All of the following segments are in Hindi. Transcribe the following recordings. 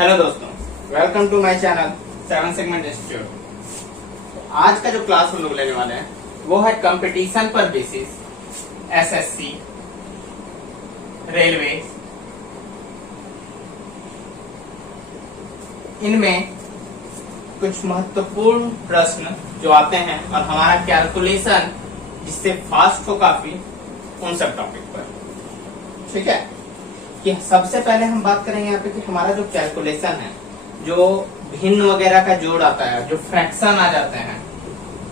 हेलो दोस्तों, welcome to my channel 7 segment institute. आज का जो क्लास हम लोग लेने वाले हैं वो है कंपटीशन पर बेसिस एसएससी, रेलवे। इनमें कुछ महत्वपूर्ण प्रश्न जो आते हैं और हमारा कैलकुलेशन जिससे फास्ट हो काफी, उन सब टॉपिक पर। ठीक है कि सबसे पहले हम बात करेंगे यहाँ पे कि हमारा जो कैलकुलेशन है, जो भिन्न वगैरह का जोड़ आता है, जो फ्रैक्शन आ जाते हैं,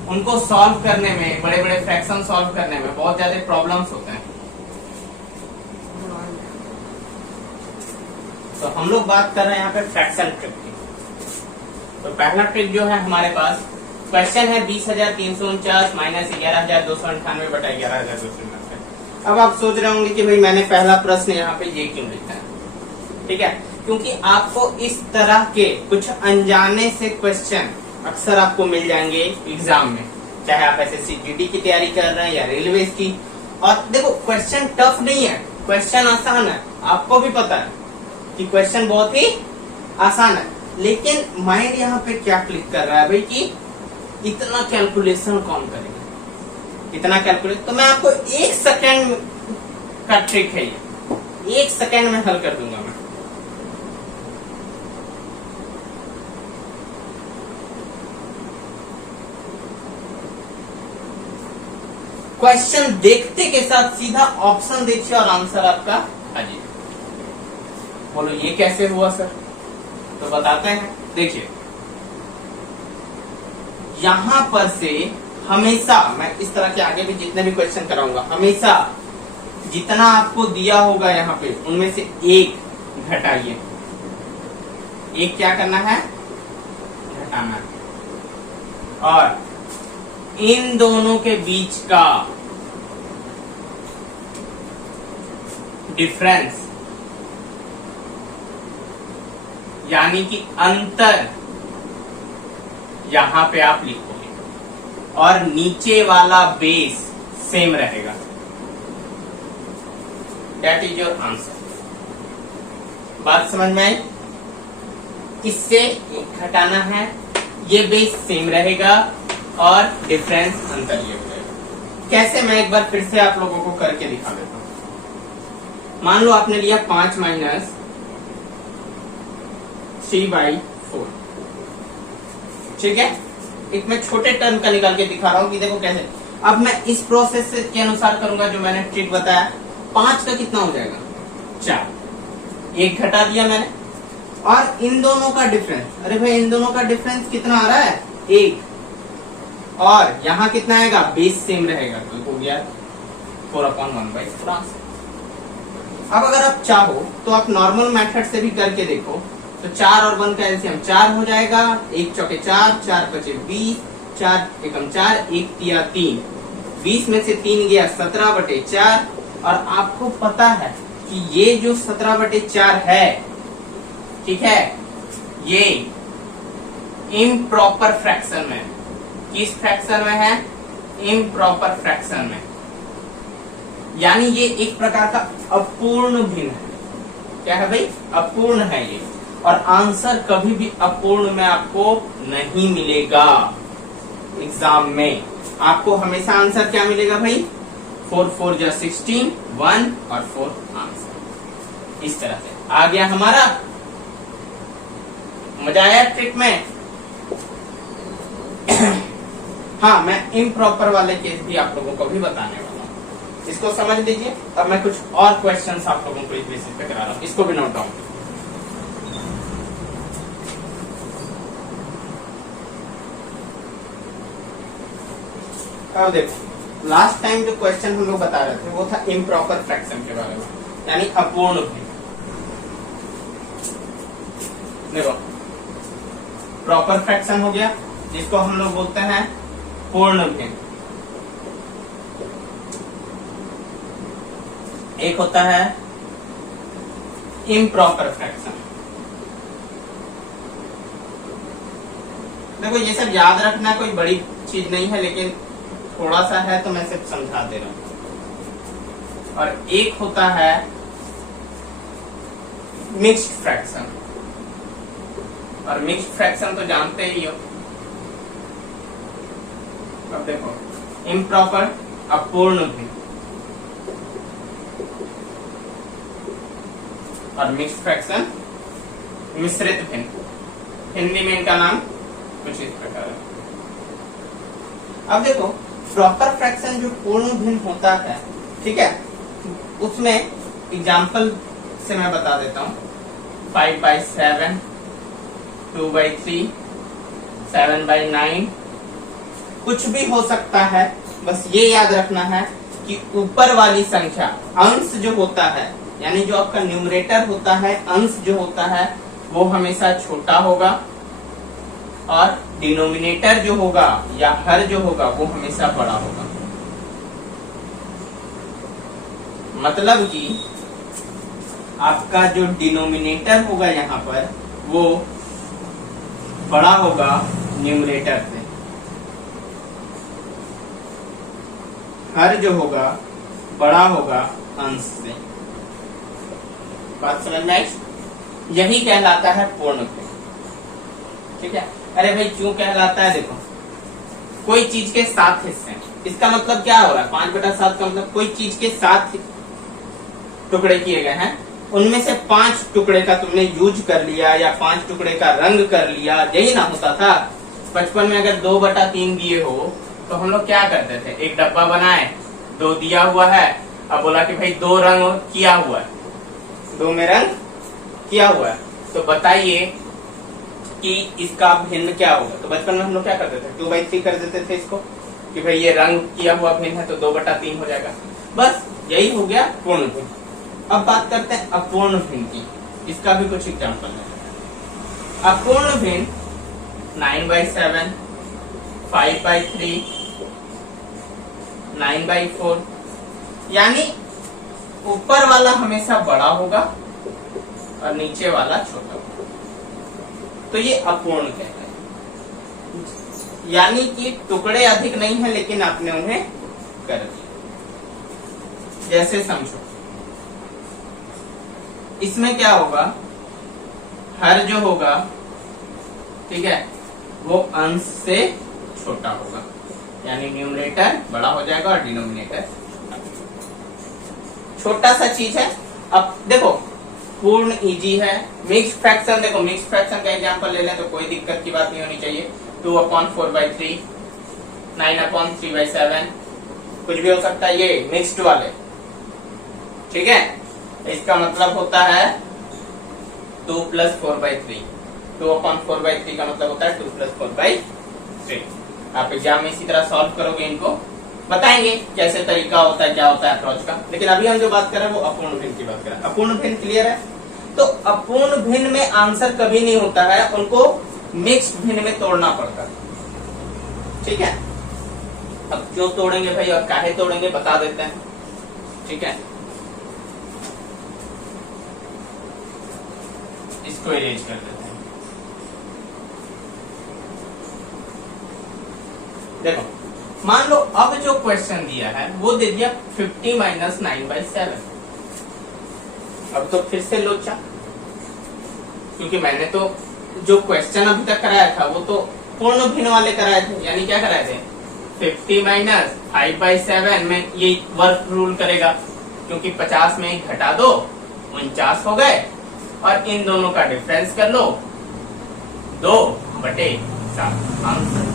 उनको सॉल्व करने में, बड़े बड़े फ्रैक्शन सॉल्व करने में बहुत ज्यादा प्रॉब्लम्स होते हैं। तो हम लोग बात कर रहे हैं यहाँ पे फ्रैक्शन ट्रिक की। तो पहला ट्रिक जो है हमारे पास क्वेश्चन है 20,349 माइनस 11,298 बटा 11,299। अब आप सोच रहे होंगे कि भाई मैंने पहला प्रश्न यहाँ पे ये क्यों लिखा है। ठीक है, क्योंकि आपको इस तरह के कुछ अनजाने से क्वेश्चन अक्सर आपको मिल जाएंगे एग्जाम में, चाहे आप एसएससी जीडी की तैयारी कर रहे हैं या रेलवे की। और देखो, क्वेश्चन टफ नहीं है, क्वेश्चन आसान है, आपको भी पता है कि क्वेश्चन बहुत ही आसान है, लेकिन माइंड यहाँ पे क्या क्लिक कर रहा है भाई कि इतना कैलकुलेशन कौन करेगा, इतना कैलकुलेट। तो मैं आपको 1 सेकेंड का ट्रिक है ये, 1 सेकेंड में हल कर दूंगा मैं। क्वेश्चन देखते के साथ सीधा ऑप्शन देखिए और आंसर आपका आ जाए। बोलो ये कैसे हुआ सर? तो बताते हैं। देखिए, यहां पर से हमेशा मैं इस तरह के आगे भी जितने भी क्वेश्चन कराऊंगा, हमेशा जितना आपको दिया होगा यहाँ पे उनमें से एक घटाइए। एक क्या करना है? घटाना है। और इन दोनों के बीच का डिफरेंस यानी कि अंतर यहां पे आप लिखोगे और नीचे वाला बेस सेम रहेगा। That is your answer. बात समझ में आई? इससे एक घटाना है, ये बेस सेम रहेगा और डिफरेंस अंतर ये रहेगा। कैसे? मैं एक बार फिर से आप लोगों को करके दिखा देता हूं। मान लो आपने लिया 5 माइनस 3/4। ठीक है, एक मैं छोटे टर्म का निकाल के दिखा रहा हूं कि देखो कैसे। अब मैं इस प्रोसेस के अनुसार करूंगा जो मैंने ट्रिक बताया। 5 का कितना हो जाएगा? 4। एक घटा दिया मैंने। और इन दोनों का डिफरेंस, अरे भाई इन दोनों का डिफरेंस कितना आ रहा है? 1। और यहाँ कितना आएगा? बेस सेम रहेगा, तो हो गया 4/1/4। अब अगर आप चाहो तो आप नॉर्मल मेथड से भी करके देखो। तो 4 और 1 का एलसीएम 4 हो जाएगा। 1 चौके 4, 4 पचे 20, 4 एकम 4, 1 तिया 3, 20 में से 3 गया 17/4। और आपको पता है कि ये जो 17/4 है, ठीक है, ये इम्प्रॉपर फ्रैक्शन में, किस फ्रैक्शन में है? इम्प्रॉपर फ्रैक्शन में, यानी ये एक प्रकार का अपूर्ण भिन्न है। क्या है भाई? अपूर्ण है ये। और आंसर कभी भी अपूर्ण में आपको नहीं मिलेगा। एग्जाम में आपको हमेशा आंसर क्या मिलेगा भाई? 4 4 जा 16, 1 और 4 आंसर। इस तरह से आ गया हमारा। मजा आया ट्रिक में? हाँ, मैं इम्प्रॉपर वाले केस भी आप लोगों को भी बताने वाला हूँ, इसको समझ लीजिए। अब मैं कुछ और क्वेश्चंस आप लोगों को इस बेसिस पे करा रहा हूँ, इसको भी नोट डाउन। अब देखो, लास्ट टाइम जो क्वेश्चन हम लोग बता रहे थे वो था इम्प्रॉपर फ्रैक्शन के बारे में, यानी अपूर्ण भिन्न। देखो, प्रॉपर फ्रैक्शन हो गया जिसको हम लोग बोलते हैं पूर्ण भिन्न। एक होता है इम्प्रॉपर फ्रैक्शन। देखो, ये सब याद रखना कोई बड़ी चीज नहीं है, लेकिन थोड़ा सा है तो मैं सिर्फ समझा दे रहा हूं। और एक होता है मिक्स्ड फ्रैक्शन। और मिक्स्ड फ्रैक्शन तो जानते ही हो। अब देखो इम्प्रॉपर अपूर्ण भिन्न और मिक्स्ड फ्रैक्शन मिश्रित भिन्न। हिंदी में इनका नाम कुछ इस प्रकार है। अब देखो प्रॉपर फ्रैक्शन जो पूर्ण भिन्न होता है, ठीक है, उसमें एग्जाम्पल से मैं बता देता हूँ। 5/7, 2/3, 7/9, कुछ भी हो सकता है। बस ये याद रखना है कि ऊपर वाली संख्या अंश जो होता है, यानी जो आपका न्यूमरेटर होता है, अंश जो होता है वो हमेशा छोटा होगा और डिनोमिनेटर जो होगा या हर जो होगा वो हमेशा बड़ा होगा। मतलब कि आपका जो डिनोमिनेटर होगा यहाँ पर वो बड़ा होगा न्यूमरेटर से, हर जो होगा बड़ा होगा अंश से। बात समझ में आई? यही कहलाता है पूर्ण भिन्न। ठीक है। अरे भाई क्यों कहलाता है? देखो कोई चीज के 7 हिस्से, इसका मतलब क्या हो रहा है? 5/7 का मतलब कोई चीज के 7 टुकड़े किए गए हैं, उनमें से 5 टुकड़े का तुमने यूज कर लिया या 5 टुकड़े का रंग कर लिया। यही ना होता था बचपन में। अगर 2/3 दिए हो तो हम लोग क्या करते थे? एक डब्बा बनाए, 2 दिया हुआ है, अब बोला कि भाई 2 रंग किया हुआ है, 2 में रंग किया हुआ है, तो बताइए कि इसका भिन्न क्या होगा? तो बचपन में हम लोग क्या करते थे? 2/3 कर देते थे इसको कि भाई ये रंग किया हुआ भिन्न है तो 2/3 हो जाएगा। बस यही हो गया पूर्ण भिन्न। अब बात करते हैं अपूर्ण भिन्न की। इसका भी कुछ एग्जाम्पल है। अपूर्ण भिन्न 9/7, 5/3, 9/4, यानी ऊपर वाला हमेशा बड़ा होगा और नीचे वाला छोटा होगा, तो ये अपूर्ण कहते हैं। यानी कि टुकड़े अधिक नहीं है लेकिन आपने उन्हें कर दिया। जैसे समझो इसमें क्या होगा? हर जो होगा, ठीक है, वो अंश से छोटा होगा, यानी न्यूमरेटर बड़ा हो जाएगा और डिनोमिनेटर छोटा सा चीज है। अब देखो पूर्ण इजी है। मिक्स्ड फ्रैक्शन, देखो मिक्स्ड फ्रैक्शन का एग्जांपल ले लें तो कोई दिक्कत की बात नहीं होनी चाहिए। 2/4/3, 9/3/7, कुछ भी हो सकता है, ये मिक्स्ड वाले, ठीक है। इसका मतलब होता है 2 + 4/3। 2/4/3 का मतलब होता है 2 + 4/3। आप एग्जाम में इसी तरह सॉल्व करोगे, इनको बताएंगे कैसे तरीका होता है, क्या होता है अप्रोच का। लेकिन अभी हम जो बात कर रहे हैं वो अपूर्ण भिन्न की बात कर रहे हैं। अपूर्ण भिन्न क्लियर है? तो अपूर्ण भिन्न में आंसर कभी नहीं होता है, उनको मिक्स्ड भिन्न में तोड़ना पड़ता है, ठीक है। अब क्यों तोड़ेंगे भाई और काहे तोड़ेंगे बता देते हैं, ठीक है। इसको इरेज कर देते हैं। देखो मान लो अब जो क्वेश्चन दिया है वो दे दिया 50 - 9/7। अब तो फिर से लोचा, क्योंकि मैंने तो जो क्वेश्चन अभी तक कराया था वो तो पूर्ण भिन्न वाले कराए थे, यानी क्या कराए थे? 50 - 5/7 में ये वर्क रूल करेगा, क्योंकि 50 में घटा दो 49 हो गए और इन दोनों का डिफरेंस कर लो 2/7 आंसर।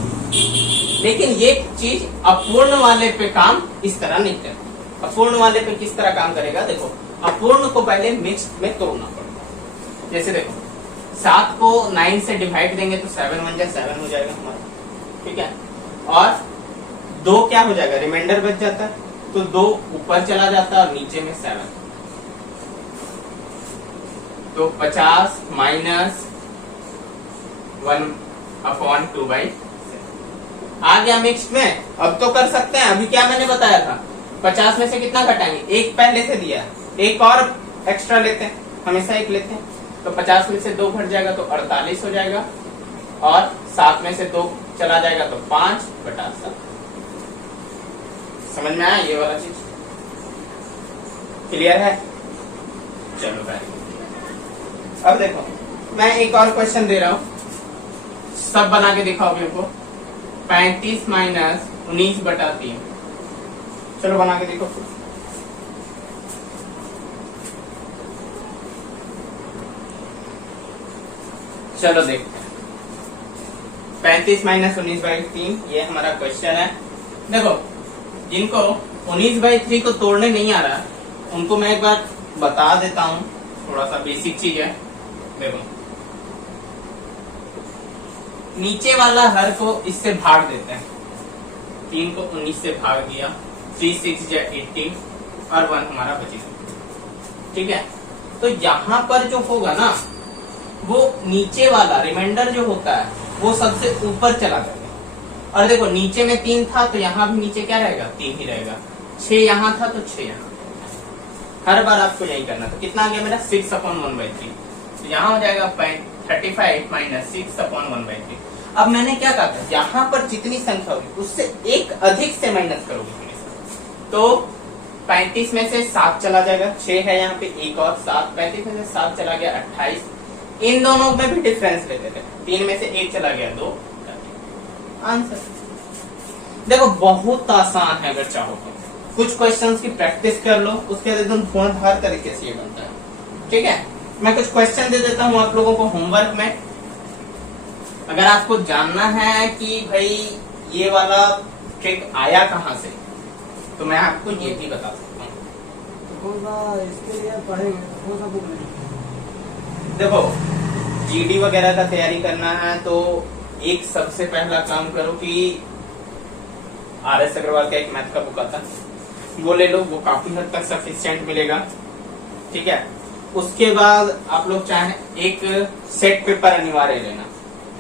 लेकिन ये चीज अपूर्ण वाले पे काम इस तरह नहीं करता। अपूर्ण वाले पे किस तरह काम करेगा? देखो अपूर्ण को पहले मिक्स्ड में तोड़ना पड़ेगा। जैसे देखो 7 को 9 से डिवाइड देंगे तो 7 × 1 = 7 हो जाएगा हमारा, ठीक है। और 2 क्या हो जाएगा? रिमाइंडर बच जाता है, तो 2 ऊपर चला जाता है और नीचे में 7, तो 50 - 1/2/7 आ गया मिक्स्ड में। अब तो कर सकते हैं। अभी क्या मैंने बताया था? 50 में से कितना घटाएंगे? 1 पहले से दिया, एक और एक्स्ट्रा लेते हैं, हमेशा 1 लेते हैं, तो 50 में से 2 घट जाएगा तो 48 हो जाएगा, और 7 में से 2 चला जाएगा तो 5/7। समझ में आया ये वाला चीज? क्लियर है? चलो भाई अब देखो मैं एक और क्वेश्चन दे रहा हूं। सब बना के दिखाओ मेरे को। 35 माइनस 19/3। चलो बना के देखो। चलो देखते हैं। 35 माइनस 19/3 ये हमारा क्वेश्चन है। देखो जिनको 19/3 को तोड़ने नहीं आ रहा उनको मैं एक बार बता देता हूं, थोड़ा सा बेसिक चीज है। देखो नीचे वाला हर को इससे भाग देते हैं। 3 को 19 से भाग दिया, 3 6 या 18 और 1 हमारा बचेगा। ठीक है, तो यहाँ पर जो होगा ना वो नीचे वाला रिमाइंडर जो होता है वो सबसे ऊपर चला जाएगा। और देखो नीचे में 3 था तो यहाँ भी नीचे क्या रहेगा, 3 ही रहेगा। 6 यहाँ था तो 6 यहाँ। हर बार आपको यही करना। तो कितना आ गया मेरा 6/1/3। तो यहाँ हो जाएगा 35 माइनस 6/1/3। अब मैंने क्या कहा था, यहाँ पर जितनी संख्या होगी उससे एक अधिक से माइनस करोगे। तो 35 में से 7 चला जाएगा, 6 है यहाँ पे, एक और 7। 35 में से 7 चला गया 28। इन दोनों में भी डिफरेंस लेते थे। 3 में से 1 चला गया 2। आंसर देखो बहुत आसान है, अगर चाहो तो कुछ क्वेश्चंस की प्रैक्टिस कर लो, उसके बाद एकदम धुआंधार तरीके से ये बनता है। ठीक है, मैं कुछ क्वेश्चन दे देता हूँ आप लोगों को होमवर्क में। अगर आपको जानना है कि भाई ये वाला ट्रिक आया कहाँ से, तो मैं आपको ये भी बता सकता हूँ। इसके लिए पढ़ेंगे कौन सा बुक लेंगे? देखो जीडी वगैरह का तैयारी करना है तो एक सबसे पहला काम करो कि RS अग्रवाल का एक मैथ का बुक आता है वो ले लो, वो काफी हद तक सफिशिएंट मिलेगा। ठीक है, उसके बाद आप लोग चाहें एक सेट पेपर अनिवार्य लेना,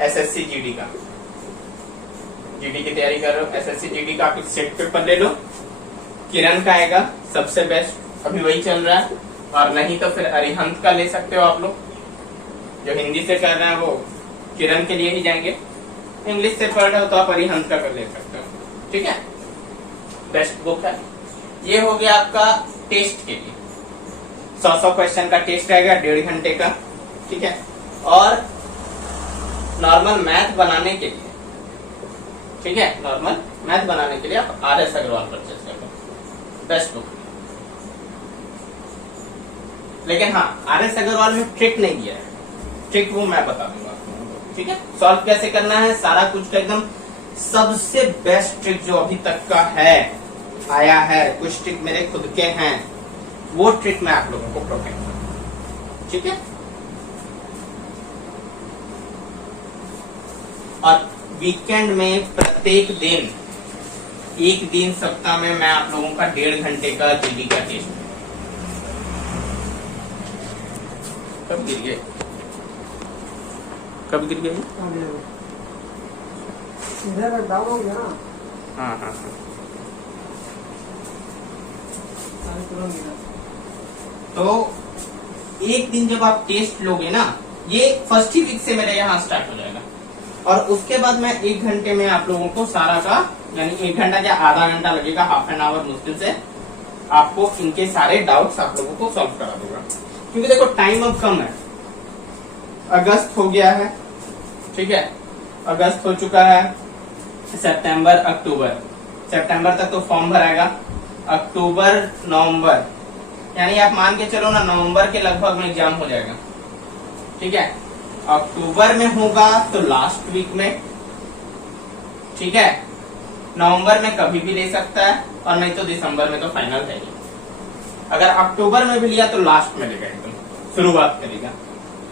SSC GD का। GD की तैयारी कर रहे हो, SSC GD का आप एक सेट पेपर ले लो। किरण का आएगा सबसे बेस्ट, अभी वही चल रहा है। और नहीं तो फिर अरिहंत का ले सकते हो आप लोग। जो हिंदी से कर रहे हैं वो किरण के लिए ही जाएंगे, इंग्लिश से पढ़ रहे हो तो आप अरिहंत का कर ले सकते हो। ठीक है, बेस्ट बुक है। ये हो गया आपका टेस्ट के लिए। 100 क्वेश्चन का टेस्ट आएगा 1.5 घंटे का। ठीक है, और नॉर्मल मैथ बनाने के लिए, ठीक है, नॉर्मल मैथ बनाने के लिए आप RS अग्रवाल परचेज कर लो, बेस्ट बुक। लेकिन हाँ RS अग्रवाल में ट्रिक नहीं दिया है, ट्रिक वो मैं बता दूंगा आपको। ठीक है, सॉल्व कैसे करना है सारा कुछ का एकदम सबसे बेस्ट ट्रिक जो अभी तक का है आया है, कुछ ट्रिक मेरे खुद के हैं, वो ट्रिक मैं आप लोगों को प्रोवाइड करूंगा। ठीक है, और वीकेंड में प्रत्येक दिन एक दिन सप्ताह में मैं आप लोगों का 1.5 घंटे का जीडी का टेस्ट। कब गिर गए, कब गिर गए? इधर डाउन हो गया ना। हाँ हाँ हाँ, तो एक दिन जब आप टेस्ट लोगे ना, ये फर्स्ट ही वीक से मेरे यहाँ स्टार्ट हो जाएगा। और उसके बाद मैं 1 घंटे में आप लोगों को सारा का, यानी 1 घंटा या आधा घंटा लगेगा, हाफ एन आवर मुश्किल से, आपको इनके सारे डाउट्स आप लोगों को सॉल्व करा दूंगा। क्योंकि देखो टाइम अब कम है, अगस्त हो गया है। ठीक है, अगस्त हो चुका है, सितंबर अक्टूबर, सितंबर तक तो फॉर्म भराएगा, अक्टूबर नवंबर, यानी आप मान के चलो ना नवंबर के लगभग में एग्जाम हो जाएगा। ठीक है, अक्टूबर में होगा तो लास्ट वीक में। ठीक है, नवंबर में कभी भी ले सकता है, और नहीं तो दिसंबर में तो फाइनल है। अगर अक्टूबर में भी लिया तो लास्ट में लेगा, एकदम शुरुआत करेगा।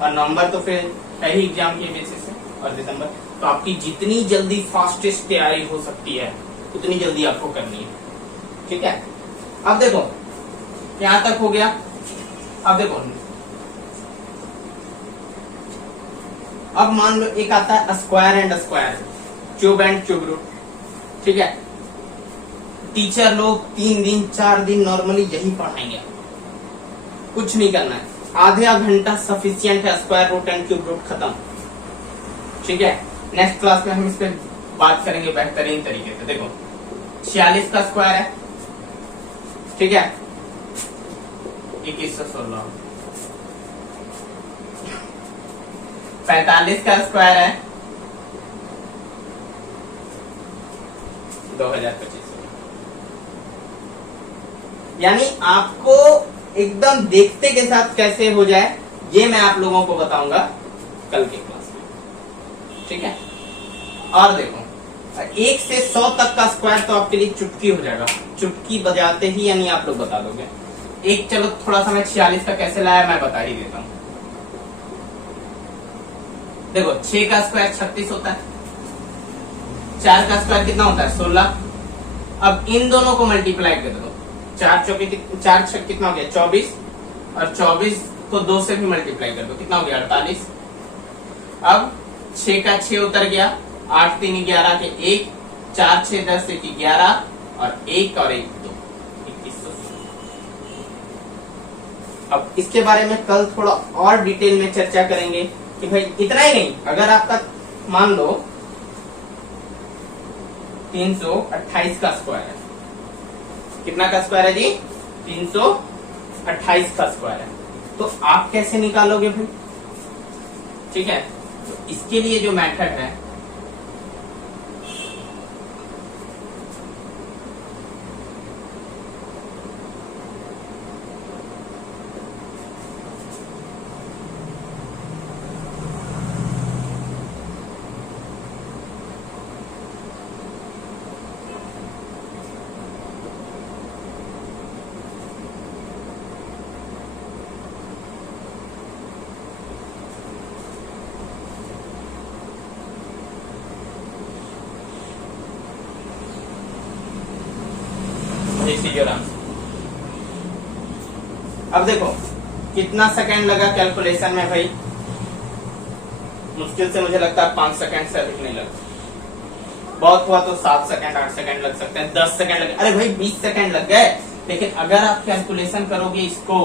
और नवंबर तो फिर है ही एग्जाम के बेसिस से, और दिसंबर तो आपकी जितनी जल्दी फास्टेस्ट तैयारी हो सकती है उतनी जल्दी आपको करनी है। ठीक है, अब देखो यहां तक हो गया। अब देखो, अब मान लो एक आता है square and square, cube and cube root. ठीक है, टीचर लोग 3 दिन 4 दिन नॉर्मली यही पढ़ाएंगे, कुछ नहीं करना है, आधा घंटा सफिशियंट है, square root and cube root खत्म। ठीक है, नेक्स्ट क्लास में हम इस पे बात करेंगे बेहतरीन तरीके से। देखो 46 का स्क्वायर है, ठीक है, 2116। 45 का स्क्वायर है, 2025। यानी आपको एकदम देखते के साथ कैसे हो जाए ये मैं आप लोगों को बताऊंगा कल के क्लास में, ठीक है। और देखो 1 से 100 तक का स्क्वायर तो आपके लिए चुटकी हो जाएगा, चुटकी बजाते ही यानी आप लोग बता दोगे। एक चलो थोड़ा सा मैं 46 का कैसे लाया मैं बता ही देता हूं। देखो 6 का स्क्वायर 36 होता है, 4 का स्क्वायर कितना होता है 16। अब इन दोनों को मल्टीप्लाई कर दो, 4 चौके 4 छक कितना हो गया 24, और 24 को 2 से भी मल्टीप्लाई कर दो, कितना हो गया 48। अब 6 का 6 उतर गया, 8 3 11 के 1, 4 6 10 1 11, और 1 और 1 2 21। अब इसके बारे में कल थोड़ा और डिटेल में चर्चा करेंगे कि भाई इतना ही नहीं, अगर आपका मान लो 328 का स्क्वायर है, कितना का स्क्वायर है जी 328 का स्क्वायर है, तो आप कैसे निकालोगे भाई, ठीक है। तो इसके लिए जो मेथड है अब देखो कितना सेकंड लगा कैलकुलेशन में भाई, मुश्किल से मुझे लगता है 5 सेकंड से अधिक नहीं लगता, बहुत हुआ तो 7 सेकंड 8 सेकंड लग सकते हैं, 10 सेकंड लगे, अरे भाई 20 सेकंड लग गए। लेकिन अगर आप कैलकुलेशन करोगे इसको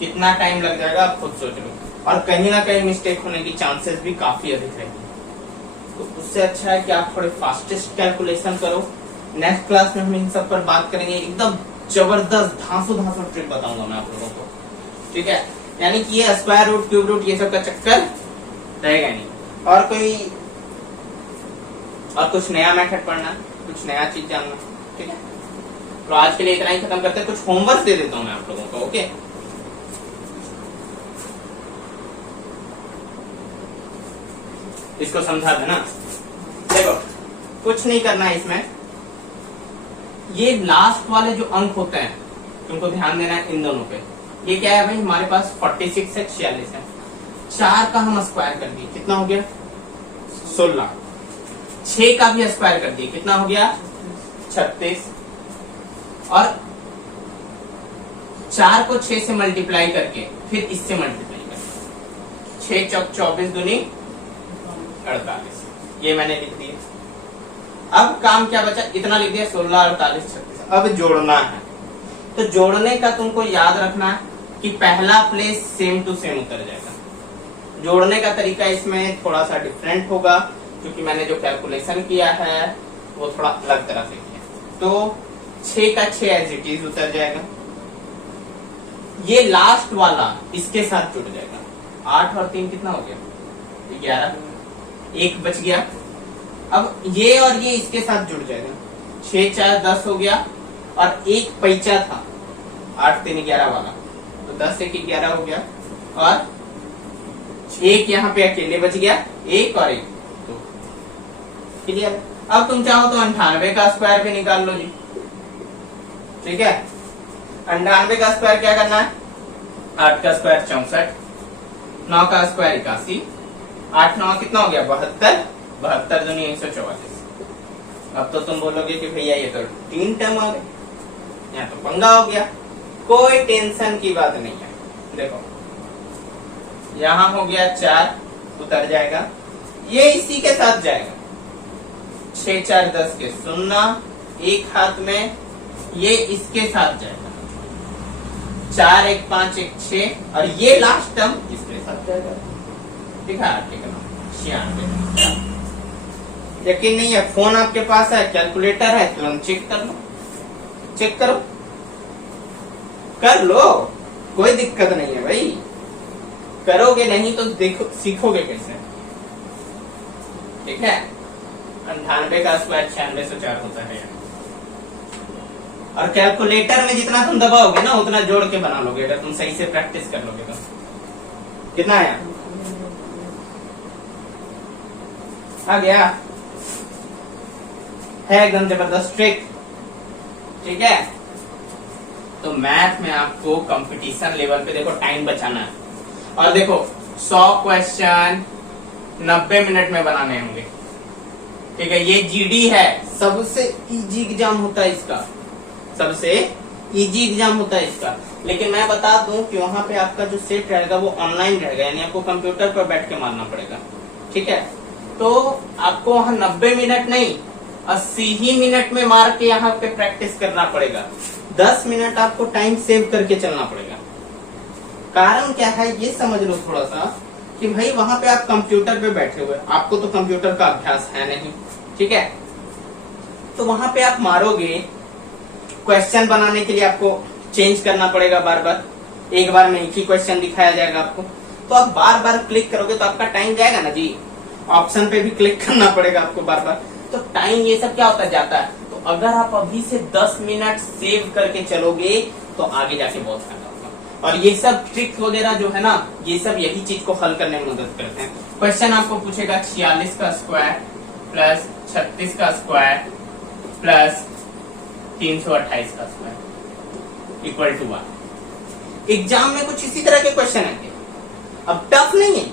कितना टाइम लग जाएगा आप खुद सोच लो, और कहीं ना कहीं मिस्टेक होने की चांसेस भी काफी अधिक है। तो उससे अच्छा है कि आप थोड़े फास्टेस्ट कैलकुलेशन करो। नेक्स्ट क्लास में हम इन सब पर बात करेंगे, एकदम जबरदस्त धांसू ट्रिक बताऊंगा मैं आप लोगों को, ठीक है। यानी कि ये स्क्वायर रूट क्यूब रूट ये सब का चक्कर रहेगा नहीं, और कुछ नया मेथड पढ़ना, कुछ नया चीज जानना, ठीक है। तो आज के लिए इतना ही खत्म करते हैं, कुछ होमवर्क दे देता हूं मैं आप लोगों को, ओके। इसको समझा देना। देखो कुछ नहीं करना है इसमें, ये लास्ट वाले जो अंक होते हैं तुमको ध्यान देना है इन दोनों पे। ये क्या है भाई, हमारे पास 46 है 46 है, 4 का हम स्क्वायर कर दिए, कितना हो गया 16। 6 का भी स्क्वायर कर दिए, कितना हो गया 36, और 4 को 6 से मल्टीप्लाई करके फिर इससे मल्टीप्लाई करके 6 चौक 24 दूनी 48, ये मैंने लिख दिया। अब काम क्या बचा, इतना लिख दिया 16 48 36। अब जोड़ना है, तो जोड़ने का तुमको याद रखना है कि पहला प्लेस सेम टू सेम उतर जाएगा। जोड़ने का तरीका इसमें थोड़ा सा डिफरेंट होगा, क्योंकि मैंने जो कैलकुलेशन किया है वो थोड़ा अलग तरह से किया। तो 6 का 6 एज इट इज उतर जाएगा, ये लास्ट वाला इसके साथ जुड़ जाएगा। 8 और 3 कितना हो गया 11, 1 बच गया। अब ये और ये इसके साथ जुड़ जाएगा, 6 4 10 हो गया, और 1 पैचा था 8 3 11 वाला, तो 10 1 11 हो गया, और 1 यहाँ पे अकेले बच गया, 1 और 1 2, क्लियर। अब तुम चाहो तो 98 का स्क्वायर भी निकाल लो जी, ठीक है। 98 का स्क्वायर क्या करना है, 8 का स्क्वायर 64, 9 का स्क्वायर 81, 8 9 कितना हो गया 72, 72 दूनी 144। अब तो तुम बोलोगे कि भैया ये तो 3 टर्म आ गए, यहाँ तो पंगा हो गया। कोई टेंशन की बात नहीं है, देखो यहाँ हो गया 4 उतर जाएगा, ये इसी के साथ जाएगा, 6 4 10 के 0, 1 हाथ में, ये इसके साथ जाएगा, 4 1 5 1 6, और ये लास्ट टर्म इसके साथ जाएगा, ठीक है। 96 यकीन नहीं है, फोन आपके पास है, कैलकुलेटर है, तुरंत चेक कर लो, चेक करो, कर लो, कोई दिक्कत नहीं है भाई। करोगे नहीं तो देखो सीखोगे कैसे, ठीक है। 98 का स्क्वायर 9604 होता है। और कैलकुलेटर में जितना तुम दबाओगे ना उतना जोड़ के बना लोगे, अगर तुम सही से प्रैक्टिस कर लोगे तो। कितना आया? आ गया है एकदम जबरदस्त ट्रिक। ठीक है, तो मैथ में आपको कंपटीशन लेवल पे देखो टाइम बचाना है। और देखो 100 क्वेश्चन 90 मिनट में बनाने होंगे। ठीक है, ये जीडी है, सबसे इजी एग्जाम होता है इसका, सबसे इजी एग्जाम होता है इसका। लेकिन मैं बता दूं कि वहां पे आपका जो सेट रहेगा वो ऑनलाइन रहेगा, यानी आपको कंप्यूटर पर बैठ के मारना पड़ेगा। ठीक है, तो आपको वहां 90 मिनट नहीं 80 ही मिनट में मार के यहाँ पे प्रैक्टिस करना पड़ेगा। 10 मिनट आपको टाइम सेव करके चलना पड़ेगा। कारण क्या है ये समझ लो थोड़ा सा, कि भाई वहां पे आप कंप्यूटर पे बैठे हुए, आपको तो कंप्यूटर का अभ्यास है नहीं। ठीक है, तो वहां पे आप मारोगे, क्वेश्चन बनाने के लिए आपको चेंज करना पड़ेगा बार बार, एक बार में एक ही क्वेश्चन दिखाया जाएगा आपको, तो आप बार बार क्लिक करोगे तो आपका टाइम जाएगा ना जी। ऑप्शन पे भी क्लिक करना पड़ेगा आपको बार बार, तो टाइम ये सब क्या होता जाता है। तो अगर आप अभी से 10 मिनट सेव करके चलोगे तो आगे जाके बहुत फायदा होगा। और ये सब ट्रिक वगैरह जो है ना, ये सब यही चीज को हल करने में मदद करते हैं। क्वेश्चन आपको पूछेगा 46 का स्क्वायर प्लस 36 का स्क्वायर प्लस 328 का स्क्वायर इक्वल टू 1। एग्जाम में कुछ इसी तरह के क्वेश्चन आएंगे। अब टफ नहीं है,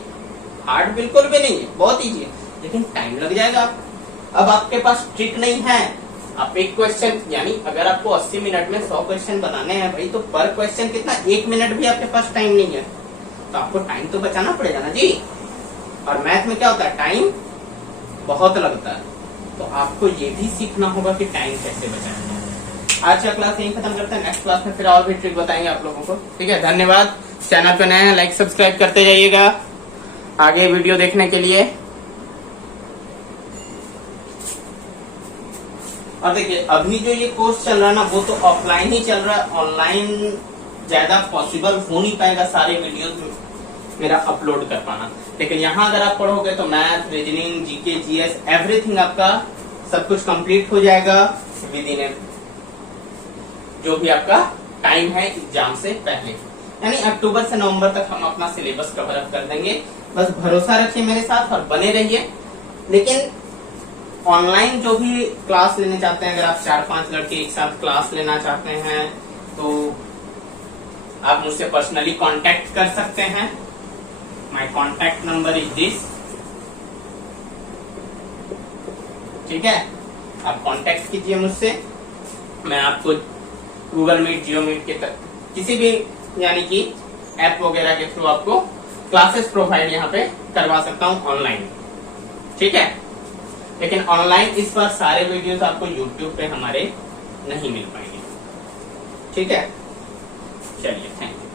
हार्ड बिल्कुल भी नहीं है, बहुत इजी है, लेकिन टाइम लग जाएगा आपको। अब आपके पास ट्रिक नहीं है, आप एक क्वेश्चन, यानी अगर आपको 80 मिनट में 100 क्वेश्चन बनाने हैं भाई, तो पर क्वेश्चन कितना, 1 मिनट भी आपके पास टाइम नहीं है, तो आपको टाइम तो बचाना पड़ेगा ना जी। और मैथ में क्या होता है, टाइम बहुत लगता है, तो आपको ये भी सीखना होगा कि टाइम कैसे बचाना है। आज का क्लास यही खत्म करते हैं, नेक्स्ट क्लास में फिर और भी ट्रिक बताएंगे आप लोगों को। ठीक है, धन्यवाद। चैनल पे नए हैं, लाइक सब्सक्राइब करते जाइएगा आगे वीडियो देखने के लिए। और देखिए अभी जो ये कोर्स चल रहा है ना, वो तो ऑफलाइन ही चल रहा है, ऑनलाइन ज्यादा पॉसिबल हो नहीं पाएगा सारे वीडियोस मेरा अपलोड कर पाना। लेकिन यहाँ अगर आप पढ़ोगे तो math, reasoning, GK, GS, everything आपका सब कुछ कंप्लीट हो जाएगा विद इन जो भी आपका टाइम है एग्जाम से पहले, यानी अक्टूबर से नवंबर तक हम अपना सिलेबस कवर अप कर देंगे। बस भरोसा रखिए मेरे साथ और बने रहिए। लेकिन ऑनलाइन जो भी क्लास लेने चाहते हैं, अगर आप 4-5 लड़के एक साथ क्लास लेना चाहते हैं तो आप मुझसे पर्सनली कांटेक्ट कर सकते हैं। My contact number is this. ठीक है, आप कांटेक्ट कीजिए मुझसे, मैं आपको गूगल मीट, जियो मीट के तक किसी भी यानी कि ऐप वगैरह के थ्रू आपको क्लासेस प्रोवाइड यहाँ पे करवा सकता हूँ ऑनलाइन। ठीक है, लेकिन ऑनलाइन इस बार सारे वीडियोस आपको यूट्यूब पे हमारे नहीं मिल पाएंगे। ठीक है, चलिए, थैंक यू।